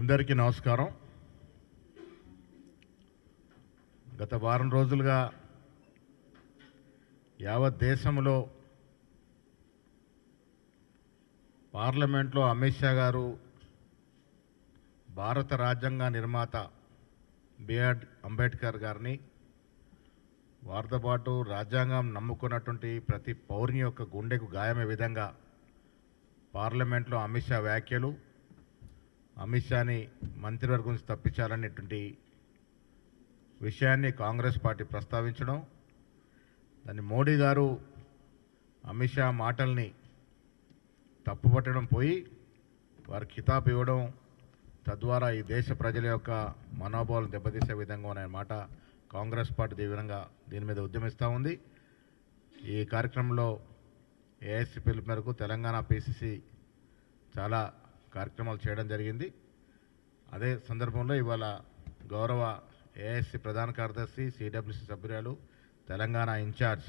అందరికీ నమస్కారం. గత వారం రోజులుగా యావత్ దేశంలో పార్లమెంట్లో అమిత్ షా గారు భారత రాజ్యాంగ నిర్మాత బిఆర్ అంబేద్కర్ గారిని, వారితో పాటు రాజ్యాంగం నమ్ముకున్నటువంటి ప్రతి పౌరుని యొక్క గుండెకు గాయమే విధంగా పార్లమెంట్లో అమిత్ షా వ్యాఖ్యలు, అమిత్ షాని మంత్రివర్గం నుంచి తప్పించాలనేటువంటి విషయాన్ని కాంగ్రెస్ పార్టీ ప్రస్తావించడం, దాన్ని మోడీ గారు అమిత్ షా మాటల్ని తప్పుపట్టడం పోయి వారి ఖితాబ్ ఇవ్వడం, తద్వారా ఈ దేశ ప్రజల యొక్క మనోభావాలను దెబ్బతీసే విధంగా ఉన్న మాట కాంగ్రెస్ పార్టీ దీని మీద ఉద్యమిస్తూ ఉంది. ఈ కార్యక్రమంలో ఏఐసీ పిలుపు మేరకు తెలంగాణ పిసిసి చాలా కార్యక్రమాలు చేయడం జరిగింది. అదే సందర్భంలో ఇవాళ గౌరవ ఏఐసీ ప్రధాన కార్యదర్శి, సిడబ్ల్యూసీ సభ్యురాలు, తెలంగాణ ఇన్ఛార్జ్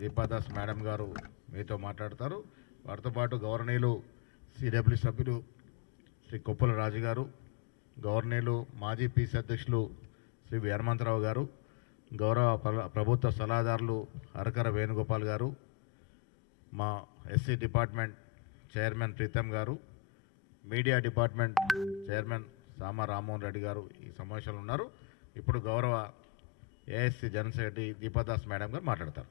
దీపాదాస్ మేడం గారు మీతో మాట్లాడతారు. వారితో పాటు గవర్నీయులు సిడబ్ల్యూ సభ్యులు శ్రీ కొప్పుల రాజు గారు, గవర్నీయులు మాజీ పీసీ అధ్యక్షులు శ్రీ వి హనుమంతరావు గారు, గౌరవ ప్రభుత్వ సలహాదారులు హరకర వేణుగోపాల్ గారు, మా ఎస్సీ డిపార్ట్మెంట్ చైర్మన్ ప్రీతం గారు, మీడియా డిపార్ట్మెంట్ చైర్మన్ సామా రామ్మోహన్ రెడ్డి గారు ఈ సమావేశంలో ఉన్నారు. ఇప్పుడు గౌరవ ASC general secretary Deepa Das madam గారు మాట్లాడతారు.